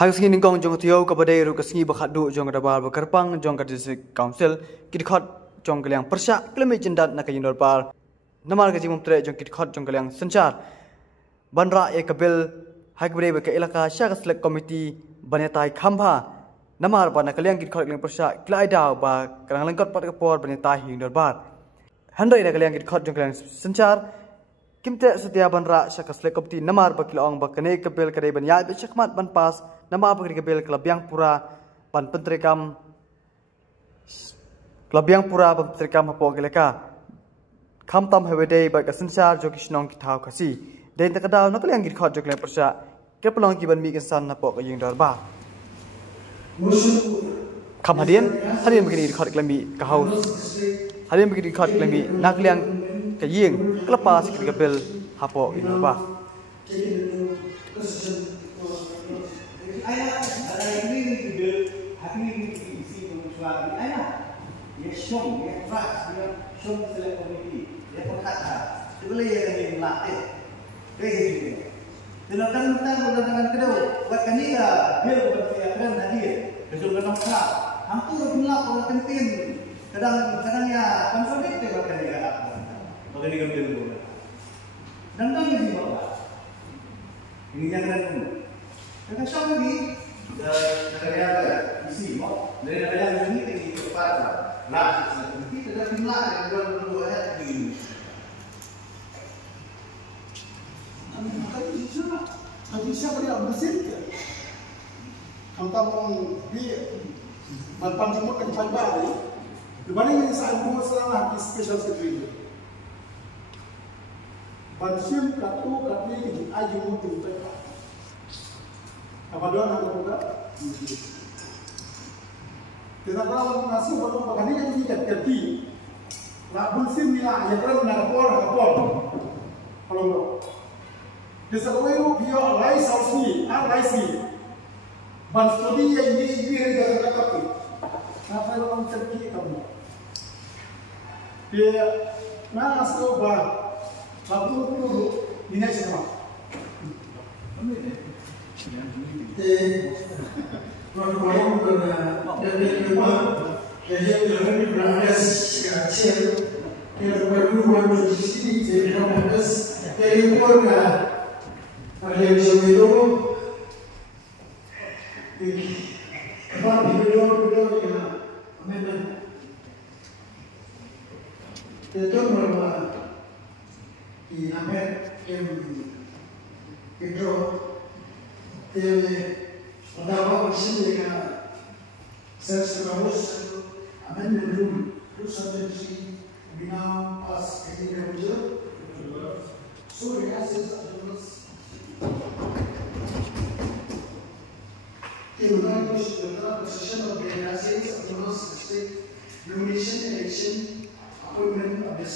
Hal sini ningkong jong tiau kepada ru kesengi bakhadu jong dabar bakarpang jong ka district council kidkhot jong kaliang persyak klemi jendat nak yindor par namar gaji mumtre jong kidkhot jong kaliang sencar banra e kabil hai kepada ke ilaka syak select committee banetai khamba namar bana kaliang kidkhot kaliang persyak klai daw ba karang lengkot pat kapor banetai yindor bar handai nak kaliang kidkhot jong kaliang sencar Kimte setia banra syak select committee namar bakilong bakane kabil kadai banyai be syakmat ban pas nama apa kabil Kelabiang Pura pan pentrikam Kelabiang Pura pan pentrikam hapo geleka kham tam hewedei ba kasencar jokisnong kitau kasi den takadau nak yang gidkhot jok leng persya kepelong kiban mi kesan hapo ka ying darba kham hadian begini gidkhot klembi ka haus hadian begini gidkhot klembi nak liang ka ying kelepas kabil hapo in darba Ayah, ada ini juga hari ini isi suara ayah. Dia show, dia trust, dia show select committee, dia berkata, dia boleh yang melatih, kayak gitu. Tindakan dengan kedua, buat kini lah, dia berfikiran hadir, besok dengan nak, hampir pula orang penting, kadang ya kontradiktif buat kini lah, buat kini kan dia dan ini juga, ini jangan Kita show lagi negara apa? Isi, mau dari negara ini tinggi cepat lah. Nanti tidak timlah yang dua ayat begini. Makanya itu lah. Tapi siapa dia bersih? Kamu di Malpan Timur ke Jepang Barat. Di mana ini saya buat selama di special secretary. Bansim katu kami aja mungkin mereka. Apa doa nak buka? Kita tahu nasi baru makan ini jadi jadi. Nak bulsin mila, ya kalau nak kapol. Kalau desa kau itu dia rice house ni, rice ni. Banstudi yang ini dari kaki. Kenapa orang cerki kamu? Dia mana sekolah? Lalu ini siapa? Orang dari luar dari berangkas kecil dari luar dari sini dari berangkas dari luar ada yang itu apa video ya mana itu mereka di Amerika yang itu Pertama bersih dengan saya sekarang aman dulu terus sampai di bina pas ini kerja so reaksi terus kita tentang position of the reaksi terus nomination election appointment of the